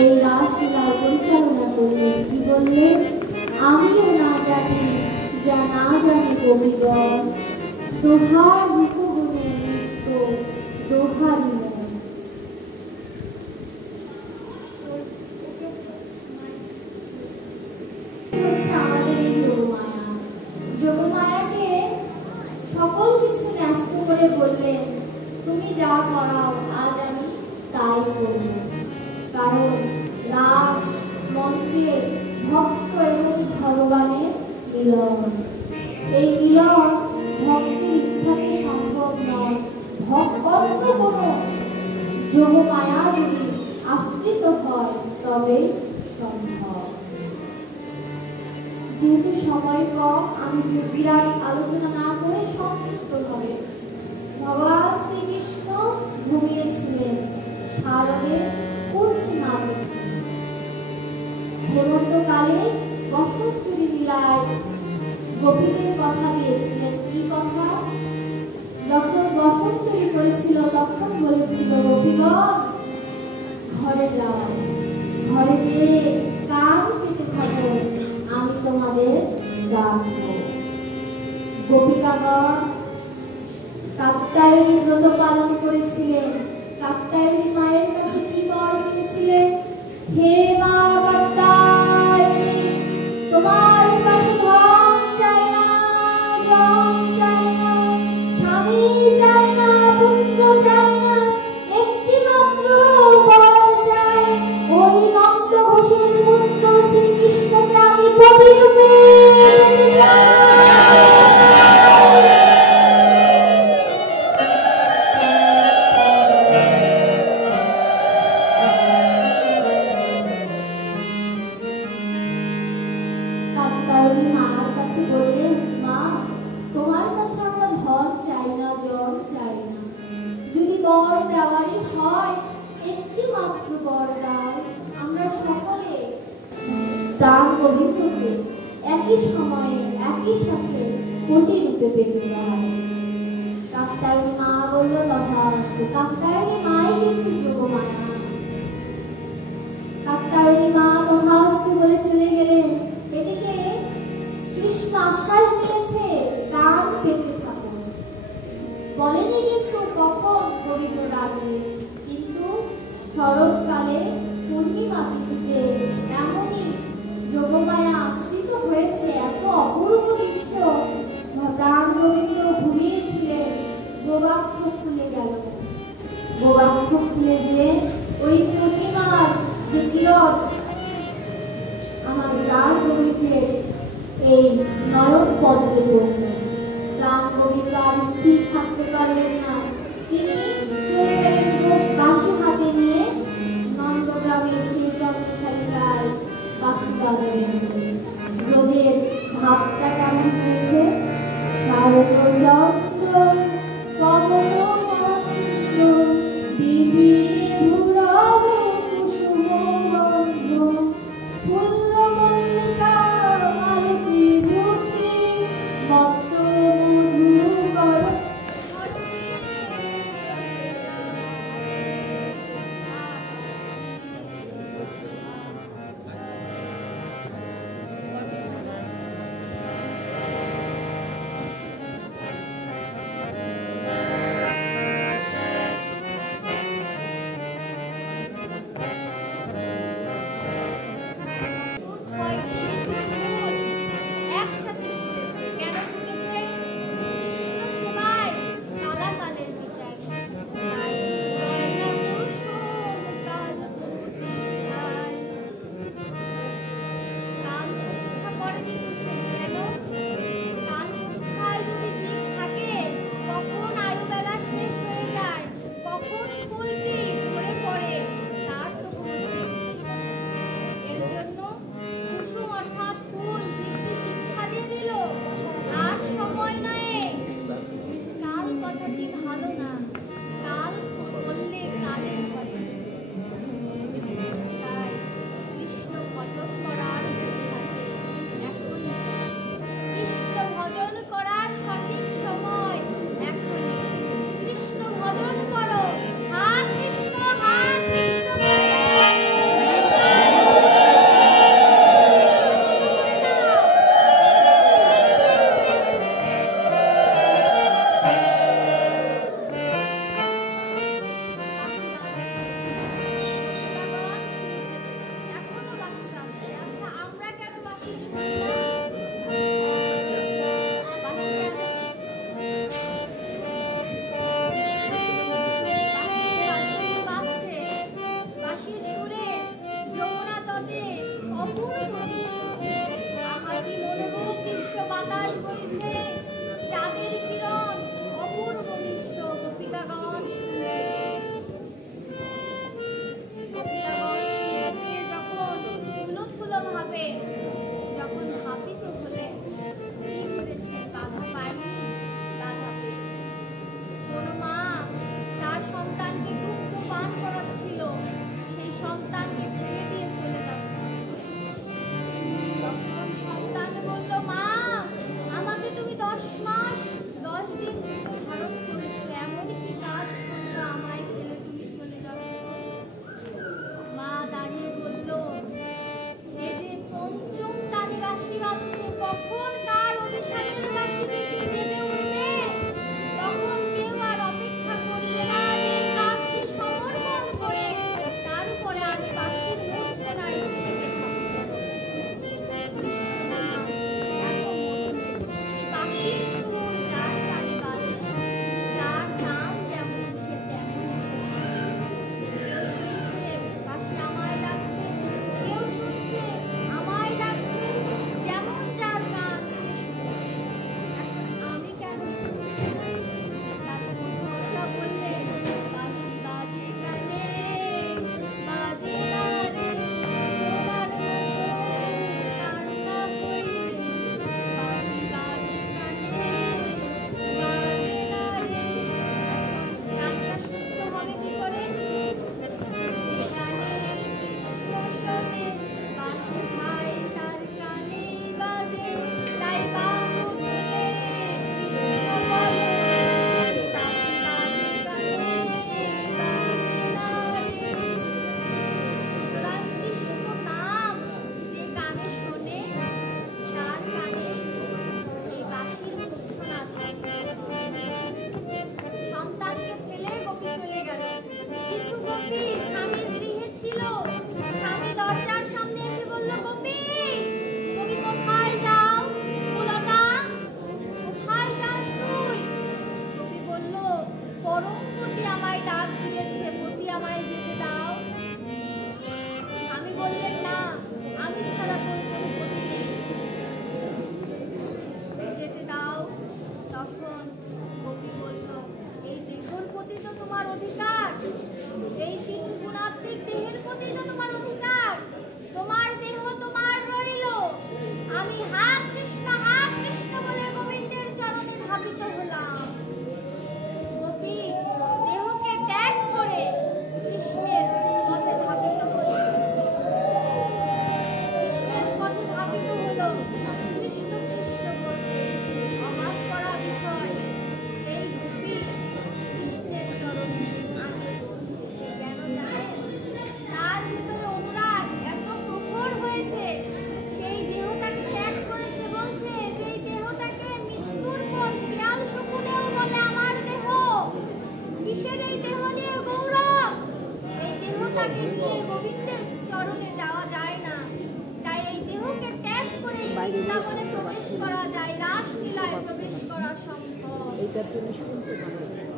এই রাসলীলার পরিচালনা করলেন। কি বললেন? আমিও না জানি যা না জানি কবিগণ, দোহার রূপগুণে নৃত্য দোহারি মন। হচ্ছে আমাদের এই যোগমায়া। যোগমায়াকে সকল কিছু ন্যস্ত করে বললেন, তুমি যা করাও আজ আমি তাই করব। কারণ রাস মঞ্চে ভক্ত এবং ভগবানের মিলন। এই মিলন ভক্তের ইচ্ছাতে সম্ভব নয়। অন্য কোনো যোগমায়া যদি আশ্রিত হয় তবে সম্ভব। যেহেতু সময় কম, আমি বিরাট আলোচনা না করে সংক্ষিপ্ত ভাবে, ভগবান শ্রীকৃষ্ণ ঘুমিয়েছিলেন শারদে পূর্ণিমা তিথি। হেমন্তকালে বসন্তচুরি লীলায় গোপীদের কথা দিয়েছিলেন। কি কথা? যখন বসন্তচুরি করেছিল তখন বলেছিল, গোপীগণ ঘরে যাও, ঘরে যেয়ে কান পেতে থাকো, আমি তোমাদের ডাকব। গোপিকাগণ কাত্যায়নী ব্রত পালন করেছিলেন। কাত্যায়নী মায়ের কাছে কি বর চেয়েছিলেন? হে মা কাত্যায়নী, তোমার কাছে ধন চাই না, জন চাই না, স্বামী চাই না, পুত্র চাই না, একটি মাত্র বর চাই। ওই নন্দ ঘোষের পুত্র শ্রীকৃষ্ণকে আমি পতিরূপে পেতে চাই। বললেন, মা তোমার কাছে আমরা ধন চাই না, জন চাই না, যদি বর দেওয়ারই হয় একটি মাত্র বর দাও। আমরা সকলে প্রাণ গোবিন্দকে একই সময়ে একই সাথে পতিরূপে পেতে চাই। কাত্যায়নী মা বলল, তথাস্তু। কাত্যায়নী মাই কিন্তু যোগমায়া। কাত্যায়নী মা তথাস্তু বলে চলে গেলেন। এদিকে কৃষ্ণ আশ্বাস দিয়েছে, কান পেতে থাকো। বলেনি কিন্তু কখন গোবিন্দ ডাকবে। কিন্তু শরৎকালে পূর্ণিমা তিথিতে এমনই যোগমায়া আশ্রিত হয়েছে, এত অপূর্ব দৃশ্য। প্রাণ গোবিন্দ ঘুমিয়েছিলেন, গোবাক্ষ খুলে গেল। গোবাক্ষ খুলে যে ওই পূর্ণিমার যে কিরণ আমার প্রাণ গোবিন্দের এই নয়ন পদ্মে পড়ল। প্রাণ গোবিন্দ আর স্থির থাকতে পারলেন না। তিনি চলে গেলেন বাঁশি হাতে নিয়ে নন্দগ্রামের শিবচন্দ্রশালিকায় বাঁশি বাজাবেন। রোজের ভাবটা কেমন হয়েছে? শারদ চন্দ্র পবন মন্দ বিবিনে ভুরগ কুসুম গন্ধ ফুল্ল মল্লিকা মালতী জ্যোতি মত্ত মধুকর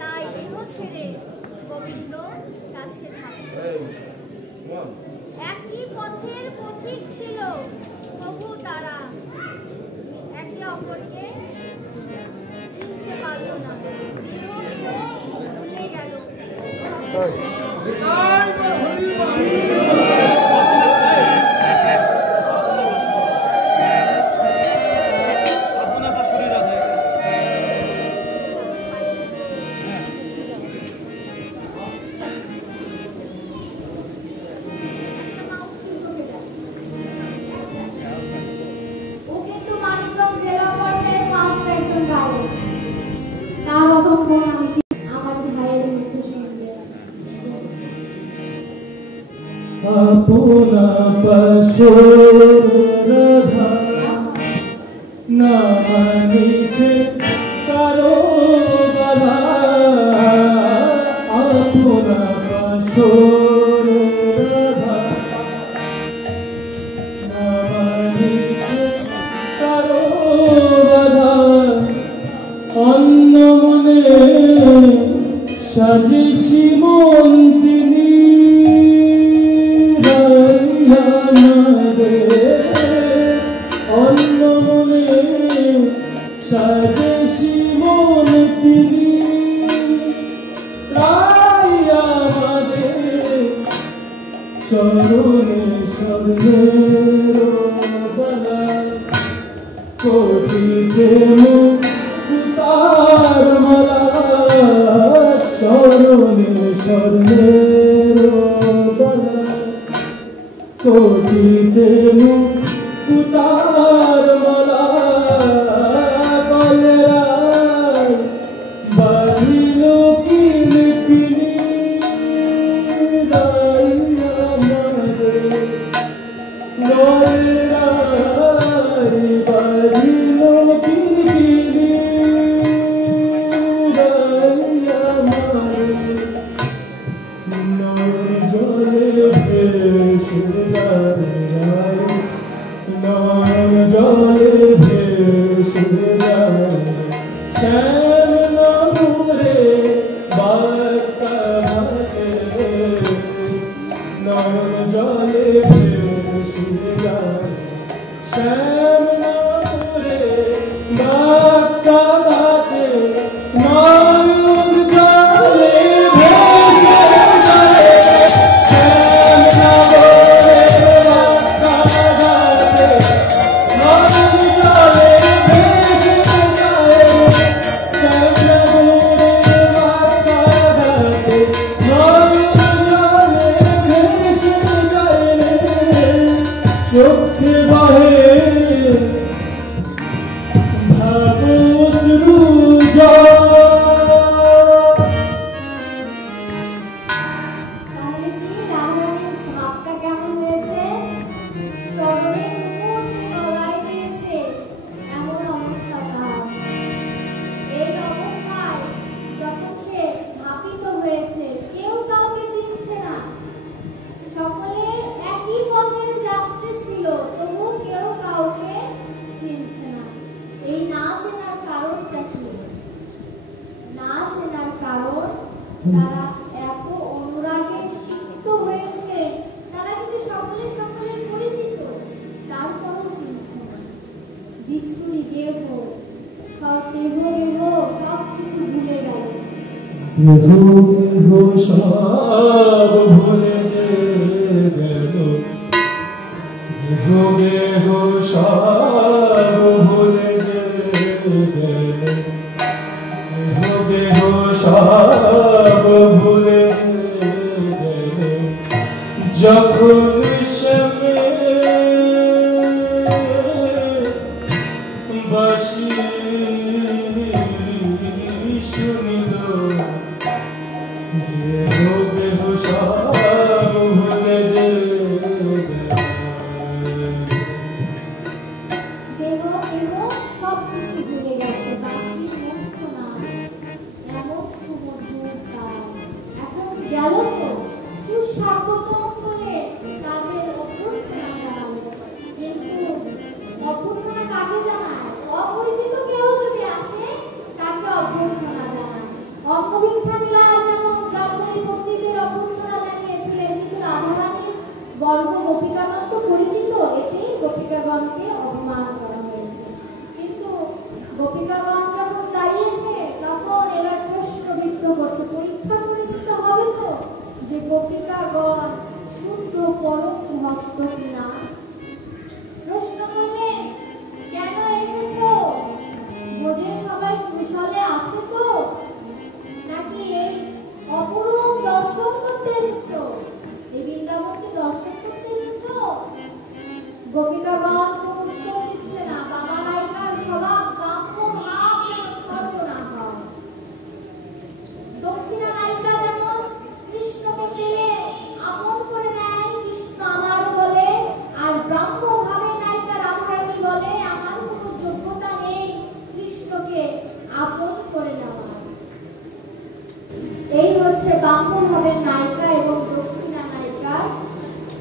তাই দেহ ছেড়ে গোবিন্দ কাছে থাকে। একই পথের পথিক ছিল, তবু তারা একে অপরকে চিনতে পারল না। ভুলে গেল। अपना पशुर राधा ना मानिछे कारो बाधा। अपना पशुर राधा ना मानिछे कारो बाधा। अन्न मने साजिसी मन तिनी অন্য মনে সাজেছি মন তিনি তাই আমাদের চরণে স্বর্ণের বালা কোটি প্রেম উতার মালা চরণে স্বর্ণের বালা কোটি প্রেম उतार मला बलराय बालिलो किन किनी राया मारे बलराय बालिलो किन किनी राया मारे नयन जले भेषे जाए नयन जले भेषे जाए श्याम नामुरे बाता घाटे नयन जले भेषे जाए श्याम नामुरे बाता घाटे नयन जले भेषे जाए श्याम नामुरे बाता घाटे তারা এত অনুরাগে সিক্ত হয়েছে, তারা কিন্তু সকলে সকলের পরিচিত, তারপরও চিনছে না। বিছুরি দেহ সব দেহ দেহ সব কিছু ভুলে গেল। দেহ দেহ সব ভুলে যে গেল, দেহ দেহ সব ভুলে যে গেল, দেহ দেহ সব ভুলে গেল। যখন শ্যামে বাঁশি শুনিল, দেহ দেহ সব ভুলে যে দেহ দেহ সব কিছু ভুলে গেছে। বাঁশি মূর্ছনা এমন সুমধুর গান এখন গেল তো সুস্বাগতম বলে তাদের অভ্যর্থনা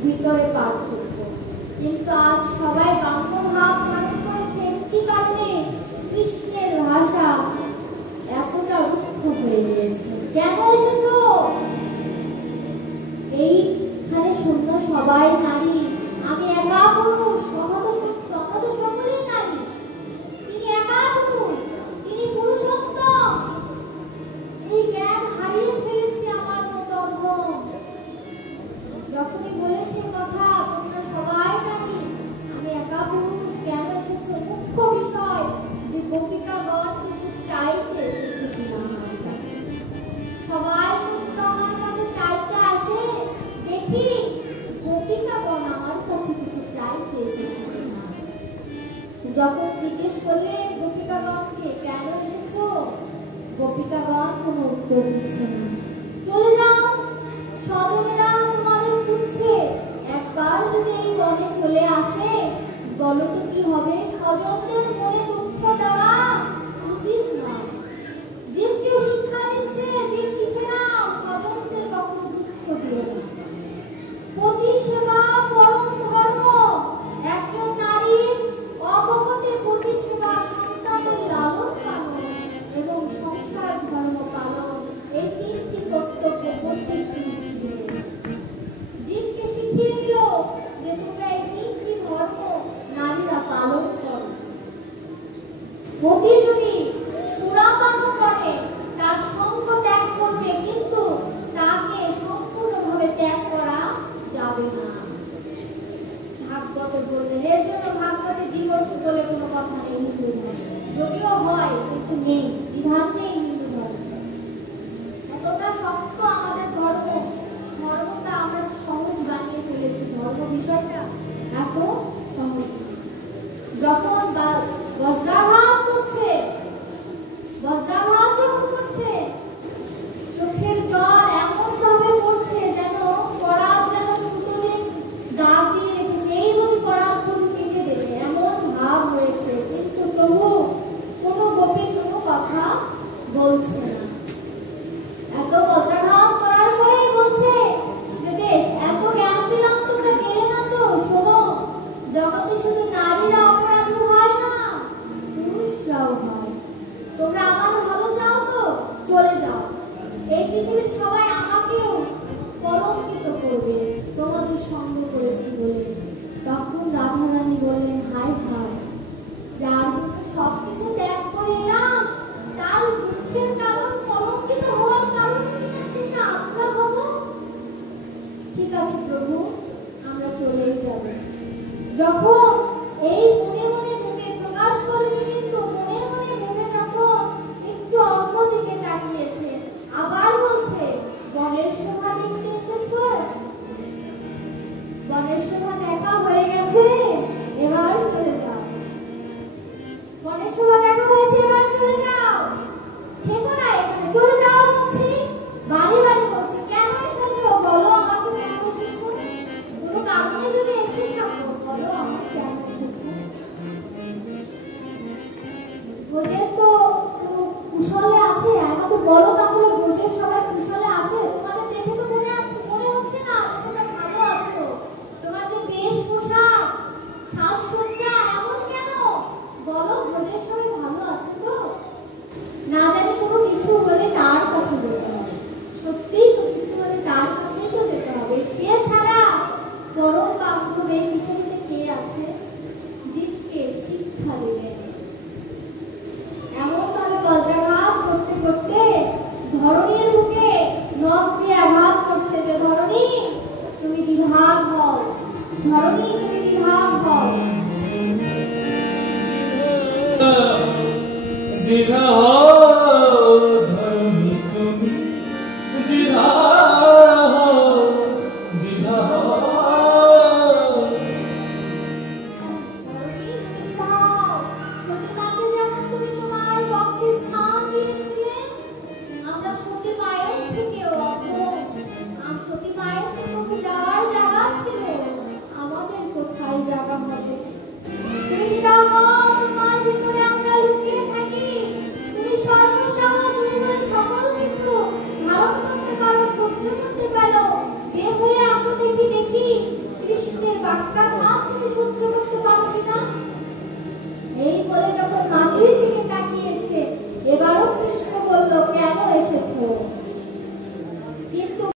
ভিতরে পার্থক্য। কিন্তু আজ সবাই বাক্য ভাব ধারণ করেছে একটি কারণে, কৃষ্ণের ভাষা এতটা রুক্ষ হয়ে গিয়েছে। কেন এসেছো? এইখানে শূন্য সবাই নারী, আমি একা পুরুষ। কথা তো সত্য, আমরা তো সকলেই নারী। তিনি একা পুরুষ, তিনি পুরুষোত্তম। এই জ্ঞান হারিয়ে ফেলেছি আমার মতো অধম। যখনই বলেছে কথা, তোমরা সবাই নারী, আমি একা পুরুষ, কেন এসেছো? মুখ্য বিষয় যে গোপিকাগণ কিছু চাইতে এসেছে কিনা আমার কাছে। সবাই তো আমার কাছে চাইতে আসে, দেখি গোপিকাগণ আমার কাছে কিছু চাইতে এসেছে কিনা। যখন জিজ্ঞেস করলে গোপিকাগণকে কেন এসেছো, গোপিকাগণ কোনো উত্তর দিচ্ছে না। চলে যাও, স্বজনেরা তোমাদের খুঁজছে। একবার যদি এই বনে চলে আসে, বলো তো কি হবে? স্বজনদের মনে দুঃখ দেওয়া উচিত নয়। জীবকে শিক্ষা দিচ্ছে, জীব শিখে নাও, স্বজনদের কখনো দুঃখ দিও না। পতি সেবা পরম ধর্ম। একজন নারীর অকপটে পতি সেবা, সন্তানের লালন পালন এবং সংসার ধর্ম পালন, এই তিনটি কর্তব্য প্রত্যেকটি স্ত্রীর। জীবকে শিখিয়ে দিল যে তোমরা এই তিনটি ধর্ম নারীরা পালন করো। পতি যদি সুরাপান করে তার সঙ্গ ত্যাগ করবে, কিন্তু তাকে সম্পূর্ণভাবে ত্যাগ করা যাবে না। ভাগবতে বললেন, এর জন্য ভাগবতে ডিভোর্স বলে কোনো কথা নেই হিন্দু ধর্মে। যদিও হয় কিন্তু নেই, বিধান নেই হিন্দু ধর্মে। এতটা শক্ত আমাদের ধর্ম, ধর্মটা আমরা সহজ বানিয়ে ফেলেছি। ধর্ম বিষয়টা এত সহজ নয়। যখন বজ্রাঘাত করছে, বজ্রাঘাত যখন করছে, চোখের জল এমন ভাবে পড়ছে যেন করাত যেন সুতোতে দাগ দিয়ে রেখেছে, এই বুঝি করাত বুঝি কেটে দেবে, এমন ভাব হয়েছে। কিন্তু তবু কোনো গোপী কোনো কথা বলছে না। এত বজ্রাঘাত করার পরেই বলছে যে বেশ, এত জ্ঞান দিলাম, তোমরা গেলে না তো। শোনো, জগতে শুধু নারীরা অপরাধী হয় না, পুরুষরাও হয়। তোমরা আমার ভালো চাও তো চলে যাও। এই পৃথিবীর সবাই আমাকেও কলঙ্কিত করবে তোমাদের সঙ্গ করেছি বলে। তখন রাধারানী বললেন, হায় হায়, যার জন্য সবকিছু ত্যাগ করে এলাম, তার দুঃখের কারণ, কলঙ্কিত হওয়ার কারণ কিনা শেষে আমরা হব। ঠিক আছে প্রভু, আমরা চলেই যাব। যখন এই মনে মনে ভেবে প্রকাশ করলেন, কিন্তু মনে মনে ভেবে যখন একটু অন্যদিকে তাকিয়েছে, আবার বলছে, বনের শোভা দেখতে এসেছো? বনের শোভা দেখা হয়ে গেছে, এবার চলে যাও। বনের শোভা দেখা হয়েছে, এবার চলে যাও। থেকো না এখানে, চলে যাও বলছি। বাড়ি বাড়ি বলছি, কেন এসেছো বলো আমাকে, কেন এসেছো? কোনো কারণে যদি এসে থাকো বলো আমার কেন এসেছো। ব্রজের তো কোনো কুশলে আছে, আমাকে বলো তাহলে। ব্রজের সবাই কুশলে আছে? তোমাদের দেখে তো মনে হচ্ছে না যে তোমরা ভালো আছো। তোমার যে বেশভূষা, সাজসজ্জা এমন কেন? বলো, ব্রজের সবাই ভালো আছে তো? না জানি কোনো কিছু হলে তার কাছে যেতে হবে। সত্যিই তো কিছু হলে তার কাছেই তো যেতে হবে। সে ছাড়া পরম বান্ধব এই পৃথিবীতে কে আছে? জীবকে শিক্ষা দিলেন। এমন ভাবে বজ্রাঘাত করতে করতে ধরণীর বুকে নখ দিয়ে আঘাত করছে যে, ধরণী তুমি বিভাগ হও। ধরণী